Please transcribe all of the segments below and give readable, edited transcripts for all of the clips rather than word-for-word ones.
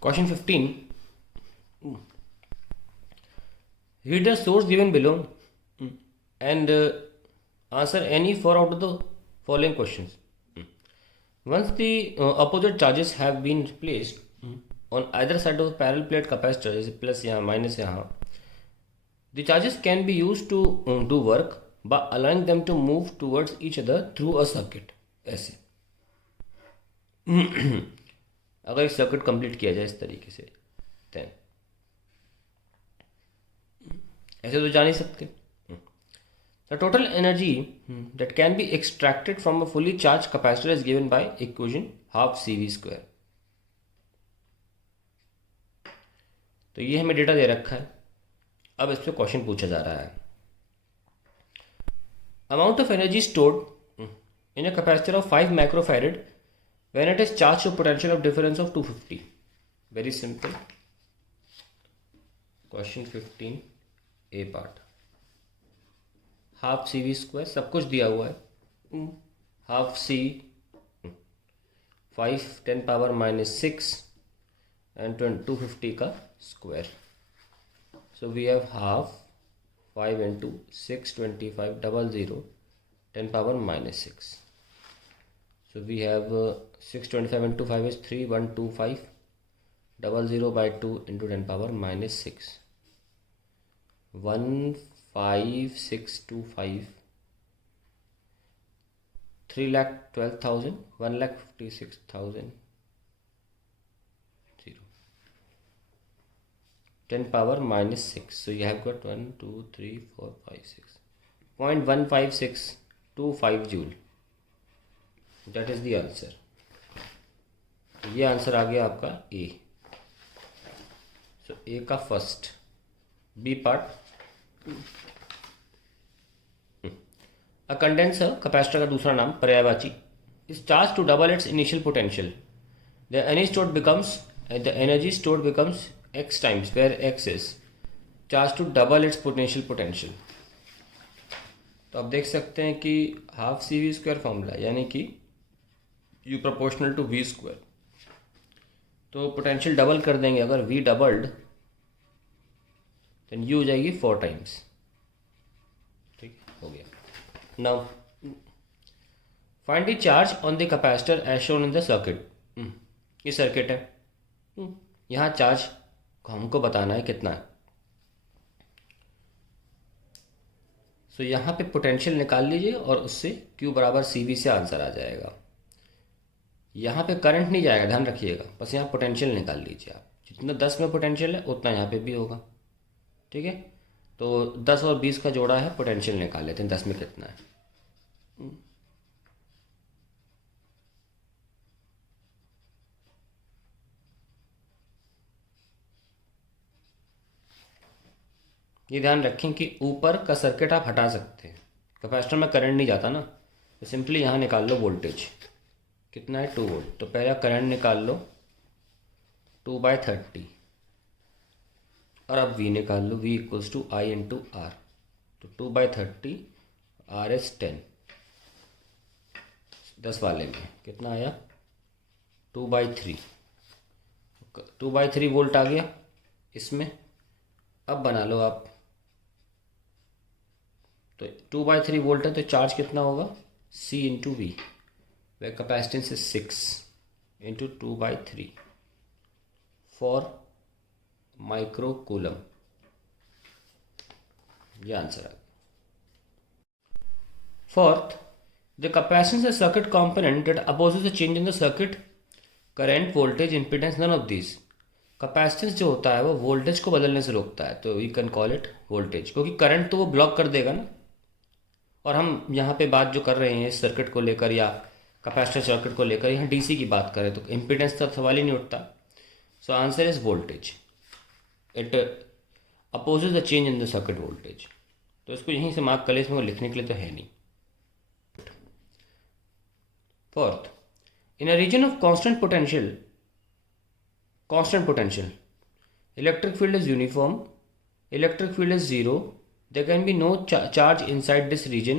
Question 15. Read the source given below and answer any 4 out of the following questions. Once the opposite charges have been placed on either side of the parallel plate capacitor, जैसे plus यहाँ minus यहाँ, the charges can be used to do work by allowing them to move towards each other through a circuit. ऐसे अगर एक circuit complete किया जाए इस तरीके से, then ऐसे तो जा नहीं सकते. The total energy that can be extracted from a fully charged capacitor is given by equation half CV square. तो ये हमें डेटा दे रखा है. अब इस पर क्वेश्चन पूछा जा रहा है. Amount of energy stored in a capacitor of 5 microfarad when it is charged to potential of difference of 250. Very simple. Question 15 A part. Half C V square सब कुछ दिया हुआ है. Half C 5 10 power minus 6 and 250 का square. So we have half 5 into 6 25 00 10 power minus 6. So we have 625 into 5 is 3125 00 by 2 into 10 power minus 6. 15625 3,12,000 1,56,000 0 10 power minus 6. So you have got 1 2 3 4 5 6 0.15625 joule. That is the answer. ये answer आ गया आपका A. So A का first. B part. A condenser capacitor का दूसरा नाम पर्यायवाची is charged to double its initial potential. The energy stored becomes x times, where x is charged to double its potential. तो आप देख सकते हैं कि half C V square formula यानी कि u proportional to v square. तो potential double कर देंगे. अगर v डबल्ड देन u हो जाएगी 4 टाइम्स. ठीक हो गया. Now find the charge on the capacitor as shown in the circuit. ये सर्किट है. यहाँ चार्ज को हमको बताना है कितना है. सो यहाँ पे पोटेंशियल निकाल लीजिए और उससे Q बराबर CV से आंसर आ जाएगा. यहाँ पे करंट नहीं जाएगा, ध्यान रखिएगा. बस यहाँ पोटेंशियल निकाल लीजिए आप. जितना 10 में पोटेंशियल है उतना यहाँ पे भी होगा. ठीक है. तो 10 और 20 का जोड़ा है. पोटेंशियल निकाल लेते हैं 10 में कितना है. ये ध्यान रखें कि ऊपर का सर्किट आप हटा सकते हैं. कैपेसिटर में करंट नहीं जाता ना, तो सिंपली यहाँ निकाल लो वोल्टेज कितना है 2 वोल्ट. तो पहला करंट निकाल लो 2/30 और अब V निकाल लो. V equals to I into R. तो 2/30 R इज 10. 10 वाले में कितना आया 2/3. 2/3 वोल्ट आ गया इसमें. अब बना लो आप. तो 2/3 वोल्ट है तो चार्ज कितना होगा C इंटू वी, वे capacitance is 6 into 2/3 for micro coulomb. ये आंसर आ गया. Fourth, the capacitance is circuit component that opposes the change in the circuit current voltage impedance none of these. Capacitance जो होता है वो वोल्टेज को बदलने से रोकता है, तो we can call it voltage, क्योंकि करंट तो वो ब्लॉक कर देगा ना. और हम यहाँ पे बात जो कर रहे हैं इस सर्किट को लेकर या कैपेसिटर सर्किट को लेकर, यहाँ डीसी की बात करें तो इम्पीडेंस का सवाल ही नहीं उठता. So answer is voltage. It opposes the change in the circuit voltage. तो इसको यहीं से मार्क कर ले, इसमें लिखने के लिए तो है नहीं. Fourth, in a region of constant potential, electric field is uniform, electric field is 0, there can be no charge inside this region,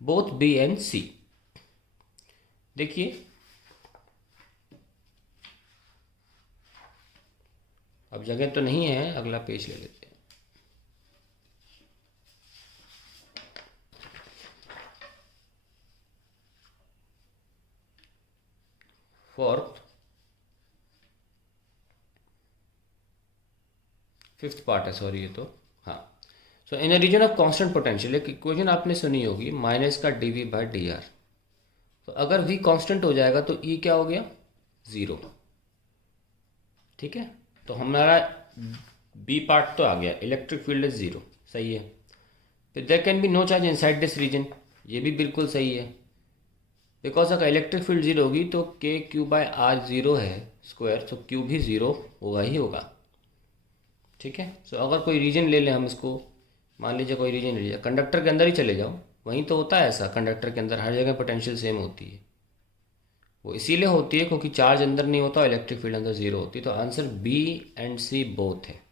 both B and C. देखिए अब जगह तो नहीं है, अगला पेज ले लेते हैं। फोर्थ फिफ्थ पार्ट है, सॉरी ये तो। हाँ, so in a region of constant potential, एक इक्वेशन आपने सुनी होगी, माइनस का d V by d r. तो अगर v कांस्टेंट हो जाएगा तो e क्या हो गया, ज़ीरो। ठीक है, तो हमारा बी पार्ट तो आ गया, इलेक्ट्रिक फील्ड इज ज़ीरो, सही है। फिर there can be no charge inside this region, ये भी बिल्कुल सही है। बिकॉज अगर इलेक्ट्रिक फील्ड ज़ीरो होगी तो के क्यू बाय आर ज़ीरो है स्क्वायर, तो क्यू भी ज़ीरो होगा ही होगा। ठीक है, सो अगर कोई रीजन ले लें हम इसको, मान लीजिए कोई रीजन ले लिया, कंडक्टर के अंदर ही चले जाओ, वहीं तो होता है ऐसा, कंडक्टर के अंदर हर जगह पोटेंशियल सेम होती है। वो इसीलिए होती है क्योंकि चार्ज अंदर नहीं होता, इलेक्ट्रिक फील्ड अंदर ज़ीरो होती है। तो answer B and C both है।